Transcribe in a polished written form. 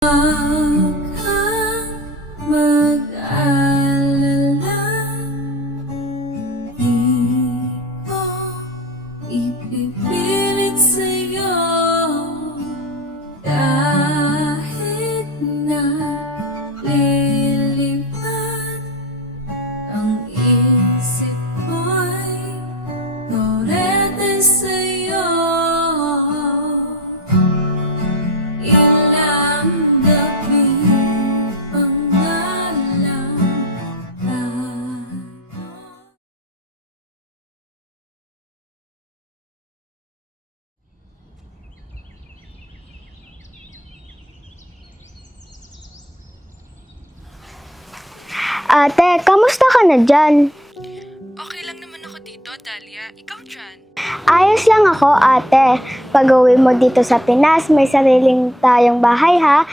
Huwag kang mag-alala, di ko ipipilit sa'yo kahit na lilipad ang isip ko'y norete sa'yo. Ilang gabi pang nalang tayo. Ate, kamusta ka na dyan? Okay lang naman ako dito, Dahlia. Ikaw dyan. Ayos lang ako, ate. Pag-uwi mo dito sa Pinas, may sariling tayong bahay ha.